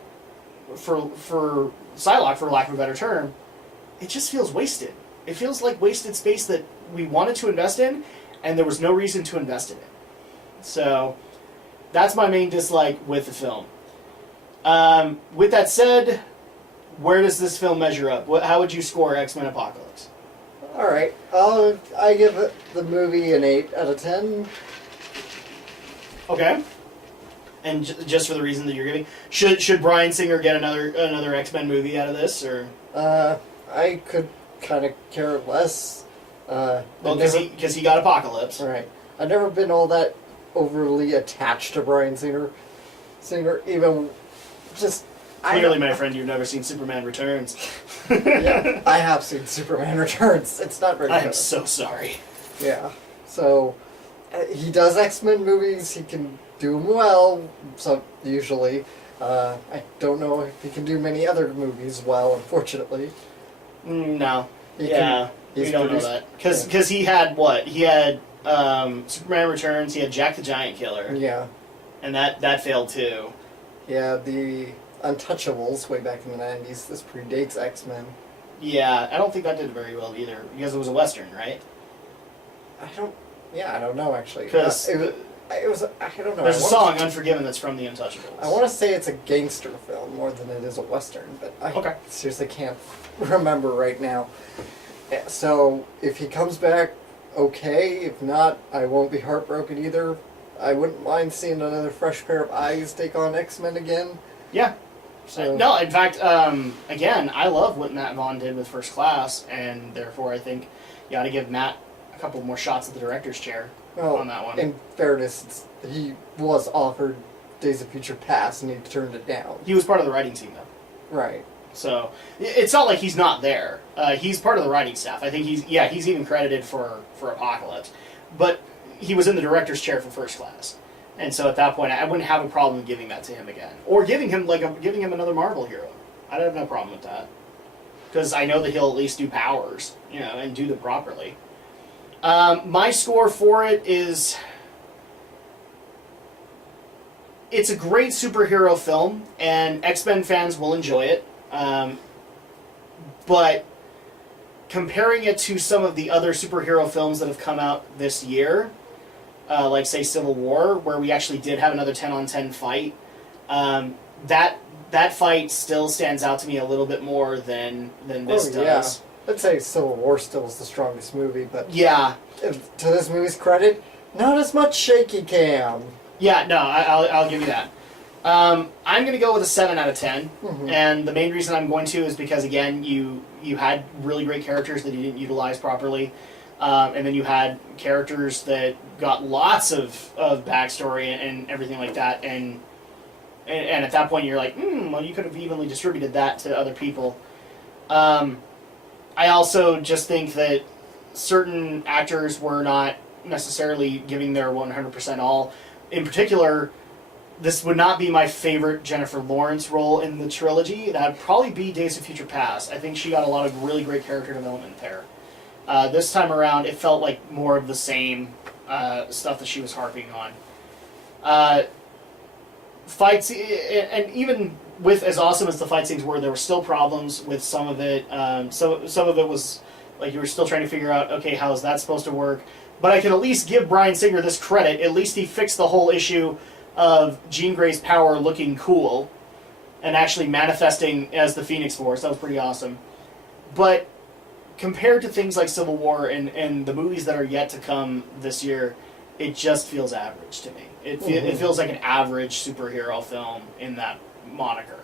for Psylocke, for lack of a better term, it just feels wasted. It feels like wasted space that we wanted to invest in, and there was no reason to invest in it. So, that's my main dislike with the film. With that said, where does this film measure up? How would you score X-Men Apocalypse? All right, I give it, the movie an 8 out of 10. Okay. And just for the reason that you're giving, should Bryan Singer get another X-Men movie out of this, or? I could kind of care less. Well, because he got Apocalypse. Right. I've never been all that overly attached to Bryan Singer, even just... Clearly, my friend, you've never seen Superman Returns. Yeah, I have seen Superman Returns. It's not very good. I am so sorry. Yeah. So, he does X-Men movies. He can do them well, so usually. I don't know if he can do many other movies well, unfortunately. No. We don't know that. Because he had what? He had Superman Returns, he had Jack the Giant Killer. Yeah. And that failed too. Yeah, the Untouchables way back in the 90s. This predates X-Men. Yeah, I don't think that did very well either, because it was a Western, right? I don't know actually. Because it was, I don't know. There's a song, Unforgiven, that's from the Untouchables. I want to say it's a gangster film more than it is a Western, but I seriously can't remember right now. So, if he comes back, okay. If not, I won't be heartbroken either. I wouldn't mind seeing another fresh pair of eyes take on X-Men again. Yeah. So. No, in fact, again, I love what Matt Vaughn did with First Class, and therefore I think you ought to give Matt a couple more shots at the director's chair on that one. In fairness, he was offered Days of Future Past, and he turned it down. He was part of the writing team, though. Right. So, it's not like he's not there. He's part of the writing staff. I think he's even credited for Apocalypse. But he was in the director's chair for First Class. And so at that point, I wouldn't have a problem giving that to him again. Or giving him another Marvel hero. I'd have no problem with that. Because I know that he'll at least do powers, and do them properly. My score for it is... It's a great superhero film, and X-Men fans will enjoy it. But comparing it to some of the other superhero films that have come out this year, like, say, Civil War, where we actually did have another 10-on-10 fight, that fight still stands out to me a little bit more than this does. Yeah. I'd say Civil War still is the strongest movie, but yeah, to this movie's credit, not as much shaky cam. Yeah, no, I'll give you that. I'm going to go with a 7 out of 10, and the main reason I'm going to is because, again, you had really great characters that you didn't utilize properly, and then you had characters that got lots of backstory and everything like that, and at that point you're like, well, you could have evenly distributed that to other people. I also just think that certain actors were not necessarily giving their 100% all. In particular, this would not be my favorite Jennifer Lawrence role in the trilogy. That would probably be Days of Future Past. I think she got a lot of really great character development there. This time around, it felt like more of the same stuff that she was harping on. Fights, and even with as awesome as the fight scenes were, there were still problems with some of it. Some of it was like you were still trying to figure out, okay, how is that supposed to work? But I can at least give Bryan Singer this credit. At least he fixed the whole issue of Jean Grey's power looking cool and actually manifesting as the Phoenix Force. That was pretty awesome. But compared to things like Civil War and the movies that are yet to come this year, it just feels average to me. It feels like an average superhero film in that moniker.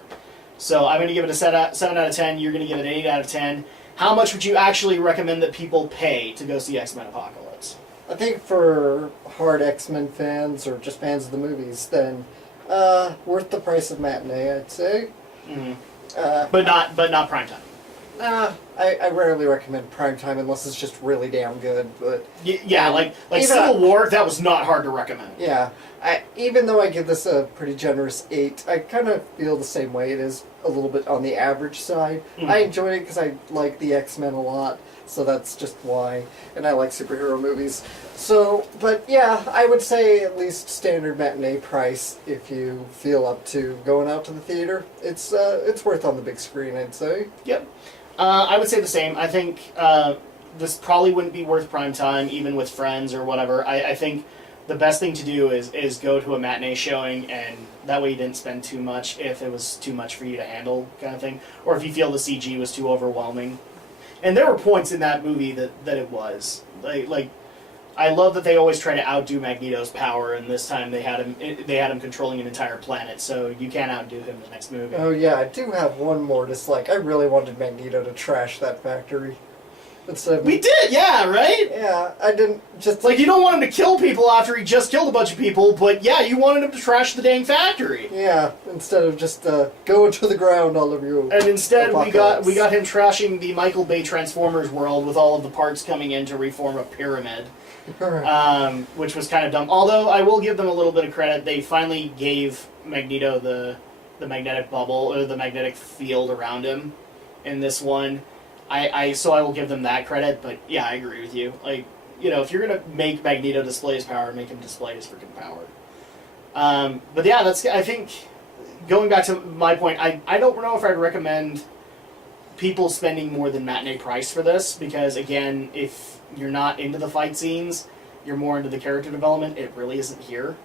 So I'm going to give it a 7 out of 10. You're going to give it an 8 out of 10. How much would you actually recommend that people pay to go see X-Men Apocalypse? I think for hard X-Men fans or just fans of the movies, then worth the price of matinee, I'd say. Mm-hmm. But not primetime. I rarely recommend primetime unless it's just really damn good. But yeah, like Civil War, that was not hard to recommend. Yeah, even though I give this a pretty generous 8, I kind of feel the same way. It is a little bit on the average side. Mm-hmm. I enjoyed it because I like the X-Men a lot. So that's just why. And I like superhero movies. So, but yeah, I would say at least standard matinee price if you feel up to going out to the theater. It's worth on the big screen, I'd say. Yep. I would say the same. I think this probably wouldn't be worth prime time, even with friends or whatever. I think the best thing to do is go to a matinee showing, and that way you didn't spend too much if it was too much for you to handle, kind of thing. Or if you feel the CG was too overwhelming. And there were points in that movie that it was. Like I love that they always try to outdo Magneto's power, and this time they had him controlling an entire planet, so you can't outdo him in the next movie. Oh yeah, I do have one more dislike. I really wanted Magneto to trash that factory. We did, yeah, right? Yeah, I didn't just... Like, you don't want him to kill people after he just killed a bunch of people, but yeah, you wanted him to trash the dang factory. Yeah, instead of just go into the ground, all of you. And instead Apocalypse. we got him trashing the Michael Bay Transformers world with all of the parts coming in to reform a pyramid. Which was kind of dumb. Although, I will give them a little bit of credit, they finally gave Magneto the magnetic bubble, or the magnetic field around him in this one. So I will give them that credit, but yeah, I agree with you. Like, you know, if you're gonna make Magneto display his power, make him display his freaking power. But yeah, I think, going back to my point, I don't know if I'd recommend people spending more than matinee price for this, because again, if you're not into the fight scenes, you're more into the character development, it really isn't here.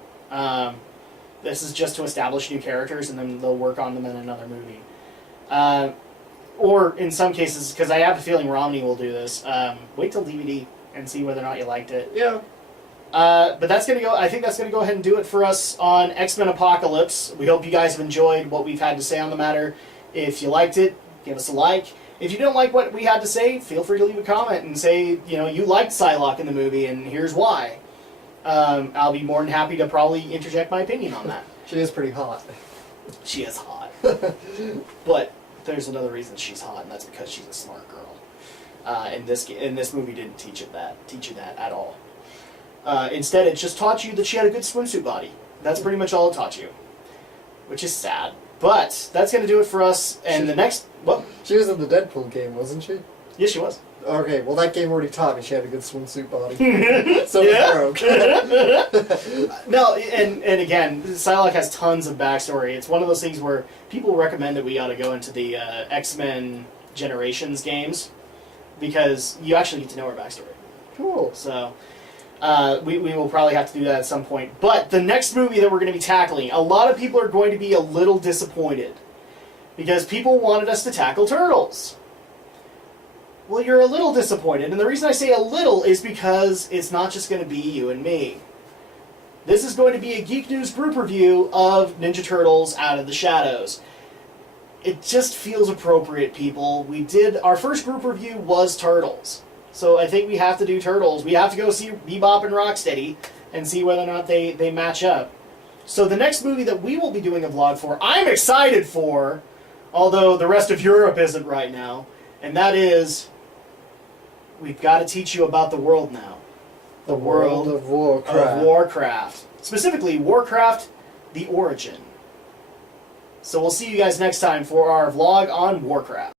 This is just to establish new characters, and then they'll work on them in another movie. Or in some cases, because I have a feeling Romney will do this, wait till DVD and see whether or not you liked it. Yeah. But that's gonna go. I think that's gonna go ahead and do it for us on X-Men Apocalypse. We hope you guys have enjoyed what we've had to say on the matter. If you liked it, give us a like. If you don't like what we had to say, feel free to leave a comment and say, you know, you liked Psylocke in the movie and here's why. I'll be more than happy to probably interject my opinion on that. She is pretty hot. She is hot, but there's another reason she's hot, and that's because she's a smart girl. And this movie didn't teach you that at all. Instead, it just taught you that she had a good swimsuit body. That's pretty much all it taught you, which is sad. But that's going to do it for us. And the next, what? She was in the Deadpool game, wasn't she? Yes, she was. Okay, well that game already taught me she had a good swimsuit body. So Yeah. broke. No, and again, Psylocke has tons of backstory. It's one of those things where people recommend that we ought to go into the X-Men Generations games, because you actually get to know her backstory. Cool. So we will probably have to do that at some point. But the next movie that we're going to be tackling, a lot of people are going to be a little disappointed, because people wanted us to tackle Turtles. Well, you're a little disappointed, and the reason I say a little is because it's not just going to be you and me. This is going to be a Geek News group review of Ninja Turtles Out of the Shadows. It just feels appropriate, people. Our first group review was Turtles. So I think we have to do Turtles. We have to go see Bebop and Rocksteady and see whether or not they match up. So the next movie that we will be doing a vlog for, I'm excited for, although the rest of Europe isn't right now, and that is, we've got to teach you about the world now. The world of Warcraft. Of Warcraft. Specifically, Warcraft, the origin. So we'll see you guys next time for our vlog on Warcraft.